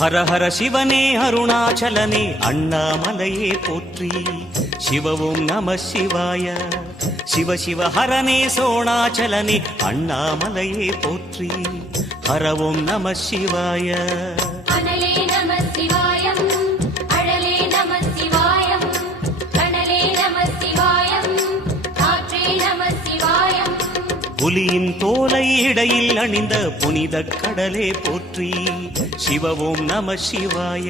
ஹர ஹர சிவனே அருணாச்சலனே அண்ணாமலையே போற்றி. சிவவும் நம சிவாய. சிவ சிவ ஹரனே சோணாச்சலனே அண்ணாமலையே போற்றி. ஹரவும் நம சிவாய. அனலே நம சிவாயம், அழலே நம சிவாயம், கனலே நம சிவாயம், காற்றே நம சிவாயம். புலியின் தோலை இடையில் அணிந்த புனித கடலே போற்றி. சிவவும் நம சிவாய.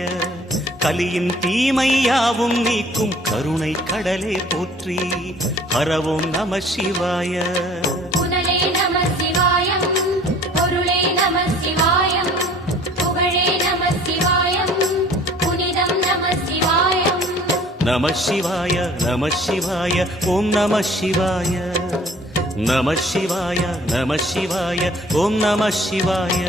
கலியின் தீமையாவும் நீக்கும் கருணை கடலே போற்றி. ஹரவும் நம சிவாய. புனலே நம சிவாயம், பொருளே நம சிவாயம், புகழே நம சிவாயம், புனிதம் நம சிவாயம். நம சிவாய நம சிவாய ஓம் நம சிவாய. நம சிவாய நம சிவாய ஓம் நம சிவாய.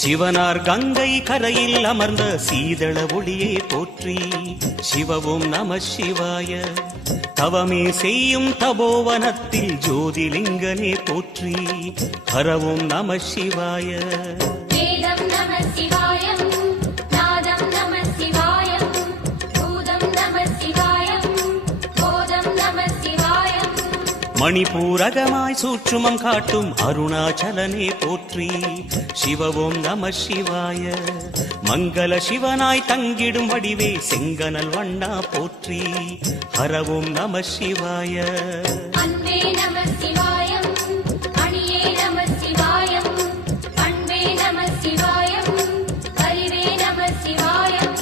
சிவனார் கங்கை கரையில் அமர்ந்த சீதள ஒளியே போற்றி. சிவவும் நம சிவாய. தவமே செய்யும் தபோவனத்தில் ஜோதிலிங்கனே போற்றி. ஹரவும் நம சிவாய. வேதம் நம சிவாயம், நாதம் நம சிவாயம், பூதம் நம சிவாயம், போதம் நம சிவாயம். மணிபூரகமாய் சூட்சுமம் காட்டும் அருணாச்சலனே போற்றி. சிவவும் நம சிவாய. மங்கள சிவனாய் தங்கிடும் வடிவே செங்கனல் வண்ணா போற்றி. ஹரவும் நம சிவாய. அன்பே நம சிவாயம், அணியே நம சிவாயம், அன்பே நம சிவாயம், அறிவே நம சிவாயம்.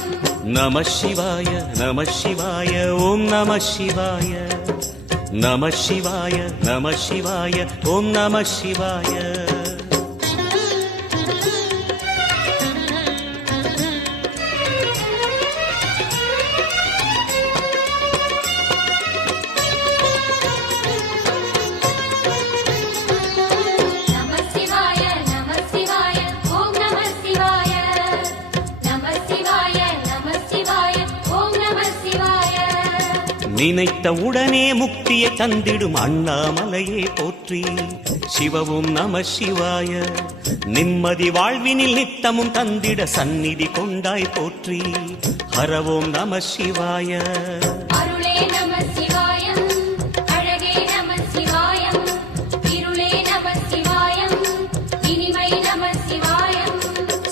நம சிவாய நம சிவாய ஓம் நம சிவாய. நம சிவாய நம சிவாய ஓம் நம சிவாய. நினைத்த உடனே முக்தியை தந்திடும் அண்ணாமலையே போற்றி. சிவவும் நம சிவாய. நிம்மதி வாழ்வினில் நித்தமும் தந்திட சந்நிதி கொண்டாய் போற்றி. ஹரவோம் நம சிவாய. அருளே நம சிவாயம், அழகே நம சிவாயம், இருளே நம சிவாயம், இனிமை நம சிவாயம்.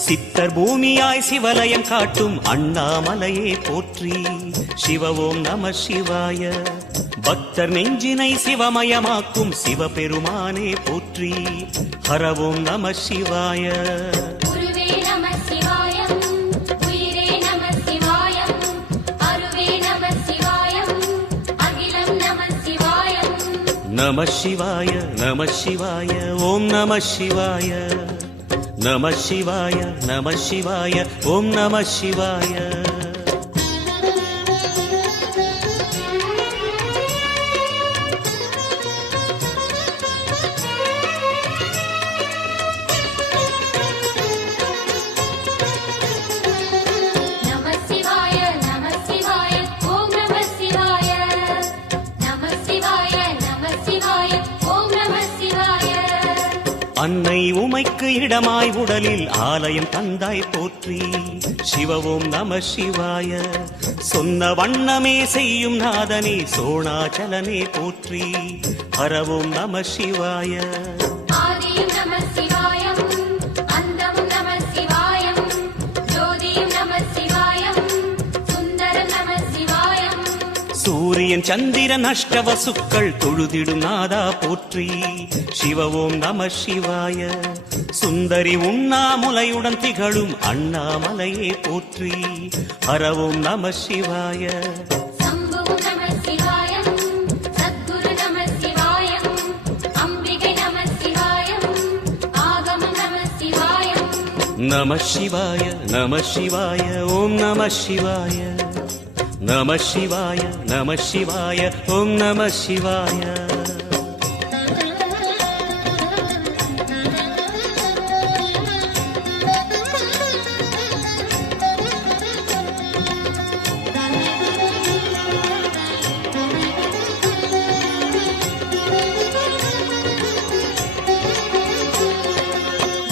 சித்தர் பூமியாய் சிவலயம் காட்டும் அண்ணாமலையே போற்றி. சிவவோம் நம சிவாய. பக்தர் நெஞ்சினை சிவமயமாக்கும் சிவபெருமானே போற்றி. ஹரவோம் நம சிவாய. குருவே நம சிவாயம், உயிரே நம சிவாயம், அருவே நம சிவாயம், அகிலம் நம சிவாயம். நம சிவாய நம சிவாய ஓம் நம சிவாய. நம சிவாய நம சிவாய ஓம் நம சிவாய. அன்னை உமைக்கு இடமாய் உடலில் ஆலயம் தந்தாய் போற்றி. சிவவோம் நம சிவாய. சொன்ன வண்ணமே செய்யும் நாதனே சோணாச்சலனே போற்றி. ஹரவோம் நம சிவாய. ஆதியும் நம சிவாயம், அந்தமும் நம சிவாயம், ஜோதியும் நம சிவாயம், சுந்தரம் நம சிவாயம். சூரியன் சந்திரன் அஷ்டவசுக்கள் தொழுதிடும் நாதா போற்றி. சிவவோம் நம சிவாய. சுந்தரி உண்ணாமுலையுடன் திகழும் அண்ணாமலையே போற்றி. ஹரவோம் நம சிவாய. சம்புவும் நம சிவாயம், சத்குரு நம சிவாயம், அம்பிகை நம சிவாயம், ஆகமம் நம சிவாயம். நம சிவாய நம சிவாய ஓம் நம சிவாய நம சிவாய நம சிவாய ஓம் நம சிவாய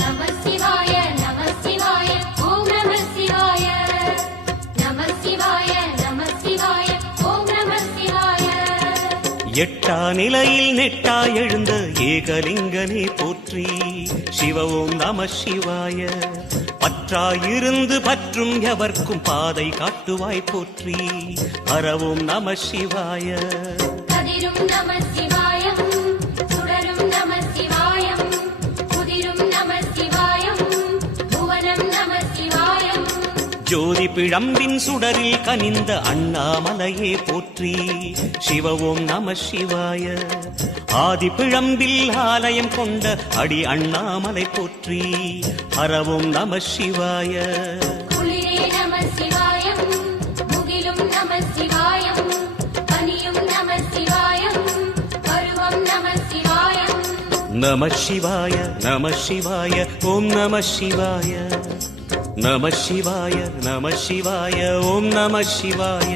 நம சிவாய நம சிவாய ஓம் நம சிவாய நம சிவாய நம சிவாய ஓம் நம சிவாய எட்டா நிலையில் நெட்டாய் எழுந்த ஏகலிங்கனே போற்றி சிவ ஓம் நம சிவாய பற்றாயிருந்து பற்றும் எவர்க்கும் பாதை காட்டுவாய் போற்றி ஹரவோம் நம சிவாய கதிரும் நம சிவாயம் சுடரும் நம சிவாயம் குதிரும் நம சிவாயம் புவனம் நம சிவாயம் ஜோதி பிழம்பின் சுடரில் கனிந்த அண்ணாமலையே போற்றி சிவ ஓம் நம சிவாய ஆதி பிழம்பில் ஆலயம் கொண்ட அடி அண்ணாமலை போற்றி ஹரவோம் நம சிவாய குளிரே நம சிவாயம் முகிலும் நம சிவாயம் பனியும் நம சிவாயம் பருவம் நம சிவாயம் நம சிவாய நம சிவாய ஓம் நம சிவாய நம சிவாய நம சிவாய ஓம் நம சிவாய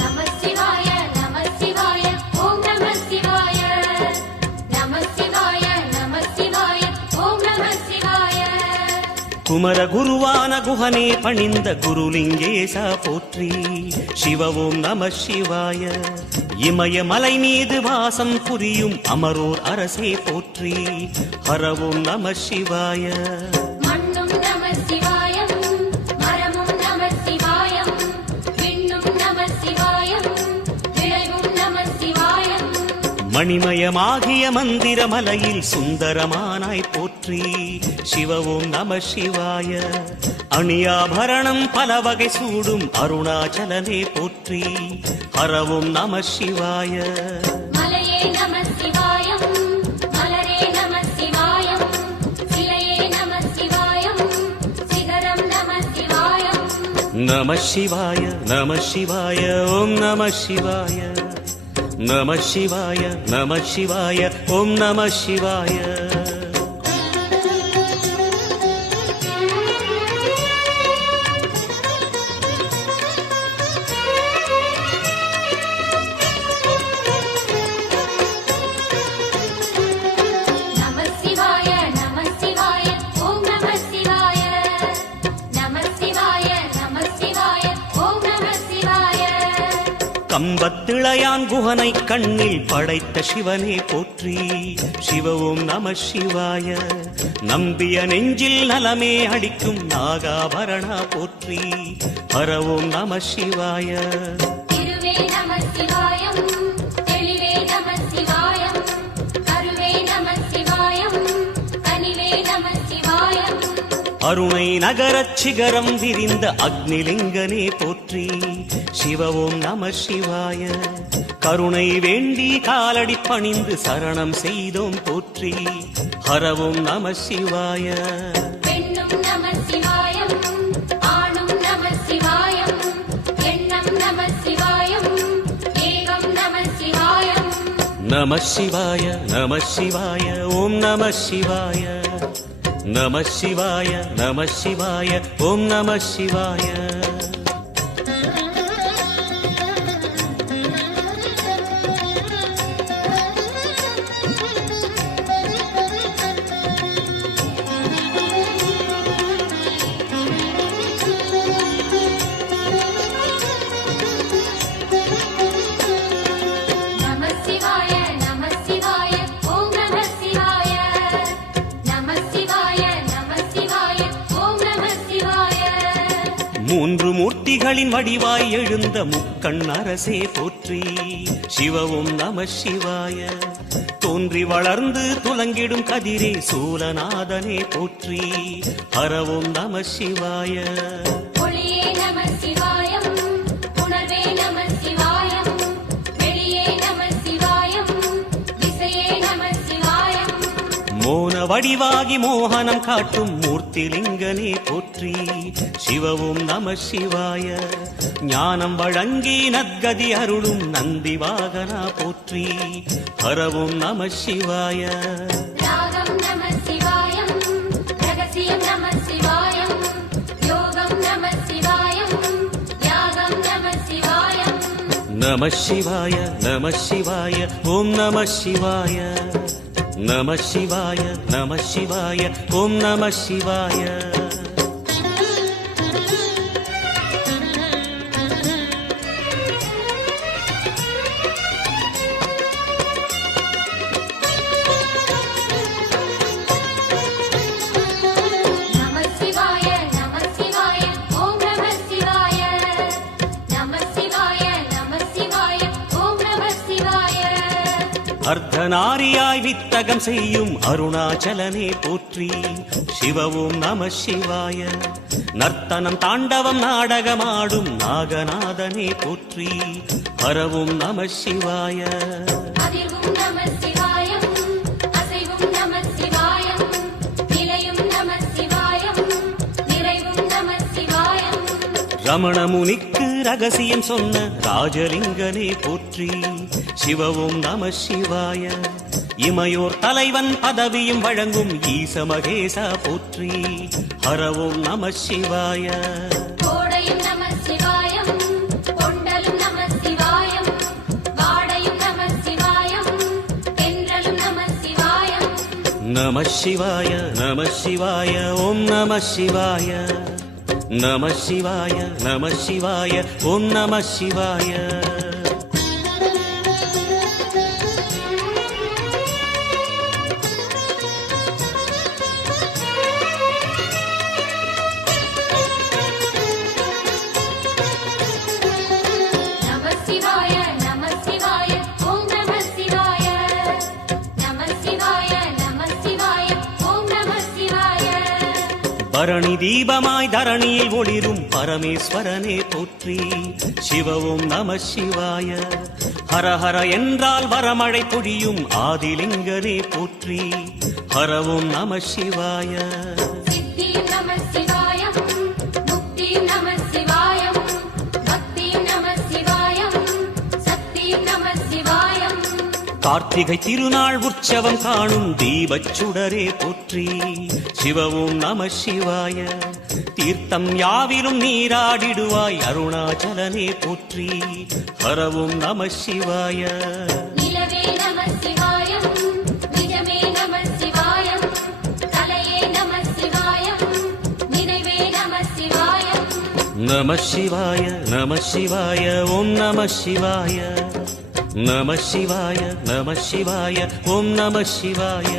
நம சிவாய நம சிவாய ஓம் நம சிவாய நம சிவாய நம சிவாய ஓம் நம சிவாய குமர குருவான குஹனே பணிந்த குருலிங்கேசா போற்றி சிவ ஓம் நம சிவாய இமய மலை மீது வாசம் புரியும் அமரோர் அரசே போற்றி ஹரவோம் நம சிவாய மண்ணும் நம சிவாயம் மரமும் நம சிவாயம் விண்ணும் நம சிவாயம் விளைவும் நம சிவாயம் மணிமயமாகிய மந்திர மலையில் சுந்தரமானாய் போற்றி சிவ ஓம் நம சிவாய அணியாபரணம் பல வகை சூடும் அருணாச்சலனே போற்றி ஹரவோம் நம சிவாய மலையே நம சிவாயம் மலரே நம சிவாயம் சிலையே நம சிவாயம் சிகரம் நம சிவாயம் நம சிவாய நம சிவாய ஓம் நம சிவாய நம சிவாய நம சிவாய ஓம் நம சிவாய நம சிவாய நம சிவாய ஓம் நம சிவாய நம சிவாய நம சிவாய ஓம் நம சிவாய கம்பத்திளையான் குஹனை கண்ணில் படைத்த சிவனே போற்றி சிவ ஓம் நம சிவாய நம்பிய நெஞ்சில் நலமே அளிக்கும் நாகாபரணா போற்றி ஹரவோம் நம சிவாய திருவே நம சிவாயம் தெளிவே நம சிவாயம் கருவே நம சிவாயம் கனிவே நம சிவாயம் அருணை நகரச் சிகரம் விரிந்த அக்னிலிங்கனே போற்றி சிவ ஓம் நம சிவாய கருணை வேண்டி காலடி பணிந்து சரணம் செய்தோம் போற்றி ஹரவோம் நம சிவாய பெண்ணும் நம சிவாயம் ஆணும் நம சிவாயம் எண்ணம் நம சிவாயம் ஏகம் நம சிவாயம் நம சிவாய நம சிவாய ஓம் நம சிவாய நம சிவாய நம சிவாய ஓம் நம சிவாய நம சிவாய நம சிவாய ஓம் நம சிவாய நம சிவாய நம சிவாய ஓம் நம சிவாய மூன்று மூர்த்திகளின் வடிவாய் எழுந்த முக்கண் அரசே போற்றி. சிவவும் நம சிவாய. தோன்றி வளர்ந்து துலங்கிடும் கதிரே சூலநாதனே போற்றி. ஹரவும் நம சிவாய. ஒளியே நம சிவாயம், உணர்வே நம சிவாயம், வெளியே நம சிவாயம், திசையே நம சிவாயம். மோன வடிவாகி மோகனம் காட்டும் மூர்த்திலிங்கனே போற்றி. சிவவும் நம சிவாய. ஞானம் வழங்கி நற்கதி அருளும் நந்தி வாகனா போற்றி. ஹரவும் நம சிவாய. ராகம் நம சிவாயம், ரகசியம் நம சிவாயம், யோகம் நம சிவாயம், யாகம் நம சிவாயம். நம சிவாய நம சிவாய ஓம் நம சிவாய. நம சிவாய நம சிவாய ஓம் நம சிவாய. நம சிவாய நம சிவாய ஓம் நம சிவாய. நம சிவாய நம சிவாய ஓம் நம சிவாய. அர்த்தநாரியாய் வித்தகம் செய்யும் அருணாச்சலனே போற்றி. சிவவும் நம சிவாய. நர்த்தனம் தாண்டவம் நாடகமாடும் நாகநாதனே போற்றி. ஹரவும் நம சிவாய. அதிர்வும் நம சிவாயம், அசைவும் நம சிவாயம், நிலையும் நம சிவாயம், நிறைவும் நம சிவாயம். ரமண முனிக்கு ரகசியம் சொன்ன ராஜலிங்கனே போற்றி. சிவவும் நம சிவாய. இமையோர் தலைவன் பதவியும் வழங்கும் ஈச மகேசா போற்றி. ஹரவும் நம சிவாய. கோடையும் நம சிவாயம், கொண்டலும் நம சிவாயம், வாடையும் நம சிவாயம், தென்றலும் நம சிவாயம். நம சிவாய நம சிவாய ஓம் நம சிவாய. நம சிவாய நம சிவாய ஓம் நம சிவாய. நம சிவாய நம சிவாய ஓம் நம சிவாய. நம சிவாய நம சிவாய ஓம் நம சிவாய. பரணி தீபமாய் தரணியில் ஒளிரும் பரமேஸ்வரனே போற்றி. சிவவும் நம சிவாய. ஹரஹர என்றால் வரமழை பொழியும் ஆதிலிங்கனே போற்றி. ஹரவும் நம சிவாய. சித்தியும் நம சிவாயம், முக்தியும் நம சிவாயம், பக்தியும் நம சிவாயம், சக்தியும் நம சிவாயம். கார்த்திகை திருநாள் உற்சவம் காணும் தீபச் சுடரே போற்றி. சிவவும் நம சிவாய. தீர்த்தம் யாவிலும் நீராடிடுவாய் அருணாச்சலனே போற்றி. ஹரவும் நம சிவாய. நிலவே நம சிவாயம், நிஜமே நம சிவாயம், தலையே நம சிவாயம், நினைவே நம சிவாயம். நம சிவாய நம சிவாய ஓம் நம சிவாய. நம சிவாய நம சிவாய ஓம் நம சிவாய.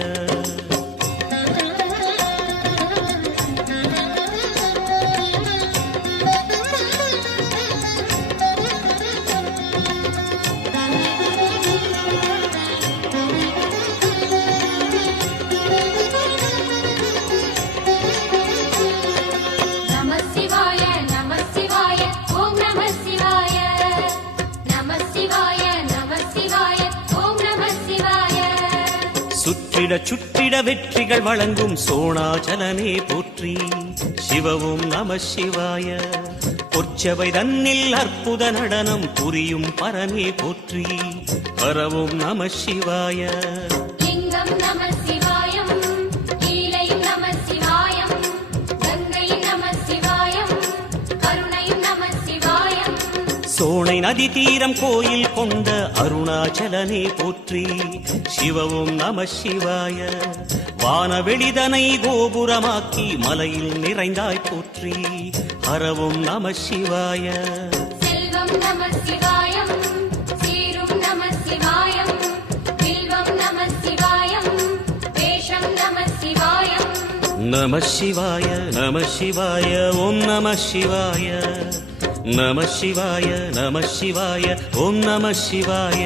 நம சிவாய நம சிவாய ஓம் நம சிவாய. நம சிவாய நம சிவாய ஓம் நம சிவாய. சுற்றிட சுற்றிட வெற்றிகள் வழங்கும் சோணாச்சலனே போற்றி. சிவவும் நம சிவாய. பொற்சபை தன்னில் அற்புத நடனம் புரியும் பரனே போற்றி. ஹரவும் நம சிவாய. லிங்கம் நம சிவாயம், லீலையும் நம சிவாயம், கங்கையும் நம சிவாயம், கருணையும் நம சிவாயம். சோனை நதி தீரம் கோயில் கொண்ட அருணாச்சலனே போற்றி. சிவவும் நம சிவாய. வானவெளிதனை கோபுரமாக்கி மலையில் நிறைந்தாய் போற்றி. ஹரவும் நம சிவாய. செல்வம் நம சிவாயம், சீரும் நம சிவாயம், வில்வம் நம சிவாயம், வேஷம் நம சிவாயம். நம சிவாய நம சிவாய ஓம் நம சிவாய நம சிவாய நம சிவாய ஓம் நம சிவாய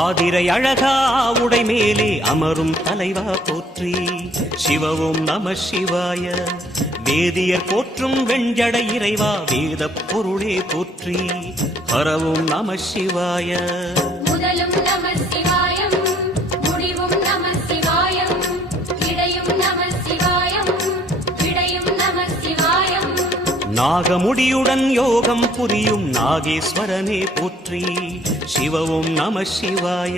ஆதிரை அழகா உடை மேலே அமரும் தலைவா போற்றி சிவவும் நம சிவாய வேதியர் போற்றும் வெஞ்சடை இறைவா வேத பொருளே போற்றி ஹரவும் நம சிவாய முதலும் நம சிவாயம் முடிவும் நம சிவாயம் இடையும் நம சிவாயம் விடையும் நம சிவாயம் நாகமுடியுடன் யோகம் புரியும் நாகேஸ்வரனே போற்றி சிவவும் நம சிவாய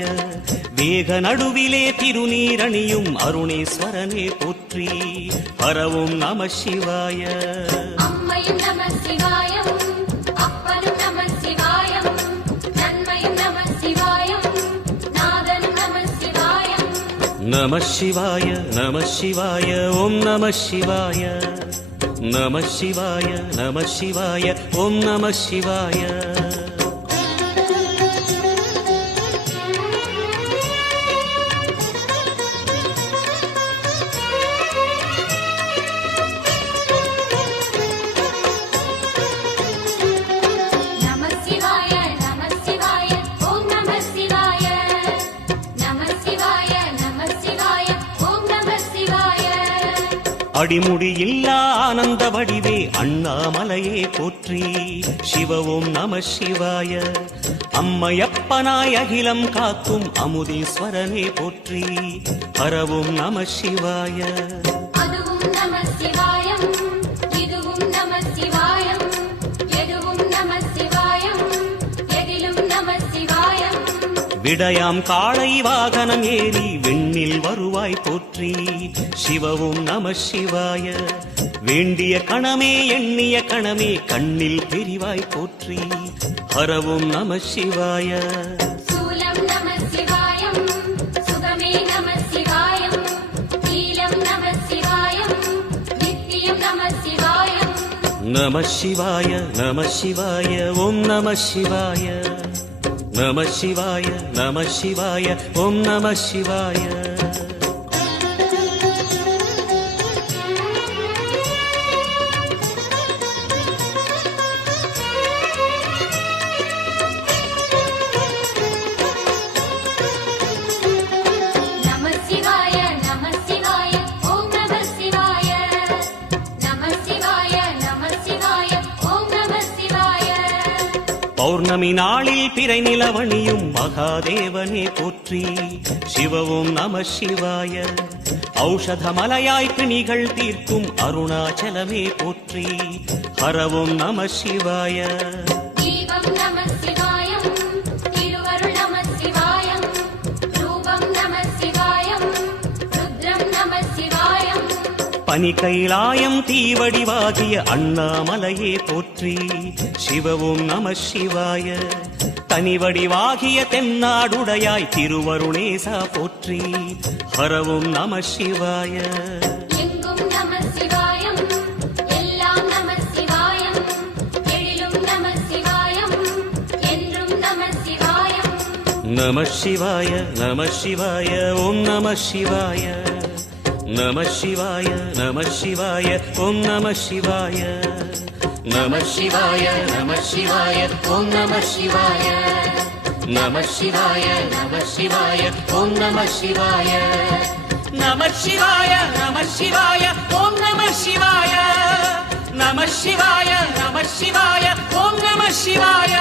வேக நடுவிலே திருநீரணியும் அருணேஸ்வரனே போற்றி ஹரவும் நம சிவாய அம்மையும் நம சிவாயம் அப்பனும் நம சிவாயம் நன்மையும் நம சிவாயம் நாதனும் நம சிவாயம் நம சிவாய நம சிவாய ஓம் நம சிவாய நம சிவாய நம சிவாய ஓம் நம சிவாய அடிமுடி இல்லா ஆனந்த வடிவே அண்ணாமலையே போற்றி சிவவும் நம சிவாய அம்மையப்பனாய் அகிலம் காக்கும் அமுதீஸ்வரனே போற்றி ஹரவும் நம சிவாய அதுவும் நம சிவாயம் இதுவும் நம சிவாயம் எதுவும் நம சிவாயம் எதிலும் நம சிவாயம் விடயாம் காளை வாகனம் ஏறி விண்ணில் வருவாய் போற்றி சிவவும் நம சிவாய வேண்டிய கணமே எண்ணிய கணமே கண்ணில் தெரிவாய் போற்றி ஹரவும் நம சிவாய சூலம் நம சிவாயம் சுகமே நம சிவாயம் நீலம் நம சிவாயம் நித்தியம் நம சிவாயம் நம சிவாய நம சிவாய ஓம் நம சிவாய நம சிவாய நம சிவாய ஓம் நம சிவாய பௌர்ணமி நாளில் பிறை நிலவணியும் மகாதேவனே போற்றி சிவவும் நம சிவாய ஔஷதமலையாய் பிணிகள் தீர்க்கும் அருணாச்சலமே போற்றி ஹரவும் நம சிவாய தீபம் நம சிவாயம் திருவருள் நம சிவாயம் ரூபம் நம சிவாயம் ருத்ரம் நம சிவாயம் பனி கைலாயம் தீவடிவாகிய அண்ணாமலையே போற்றி சிவவும் நம சிவாய தனிவடிவாகிய தென்னாடுடையாய் திருவருணேசா போற்றி ஹரவும் நம சிவாய எங்கும் நம சிவாயம் எல்லாம் நம சிவாயம் எழிலும் நம சிவாயம் என்றும் நம சிவாயம் நம சிவாய நம சிவாய ஓம் நம சிவாய நம சிவாய நம சிவாய ஓம் நம சிவாய நம சிவாய நம சிவாய ஓம் நம சிவாய நம சிவாய நம சிவாய ஓம் நம சிவாய நம சிவாய நம சிவாய ஓம் நம சிவாய நம சிவாய நம சிவாய ஓம் நம சிவாய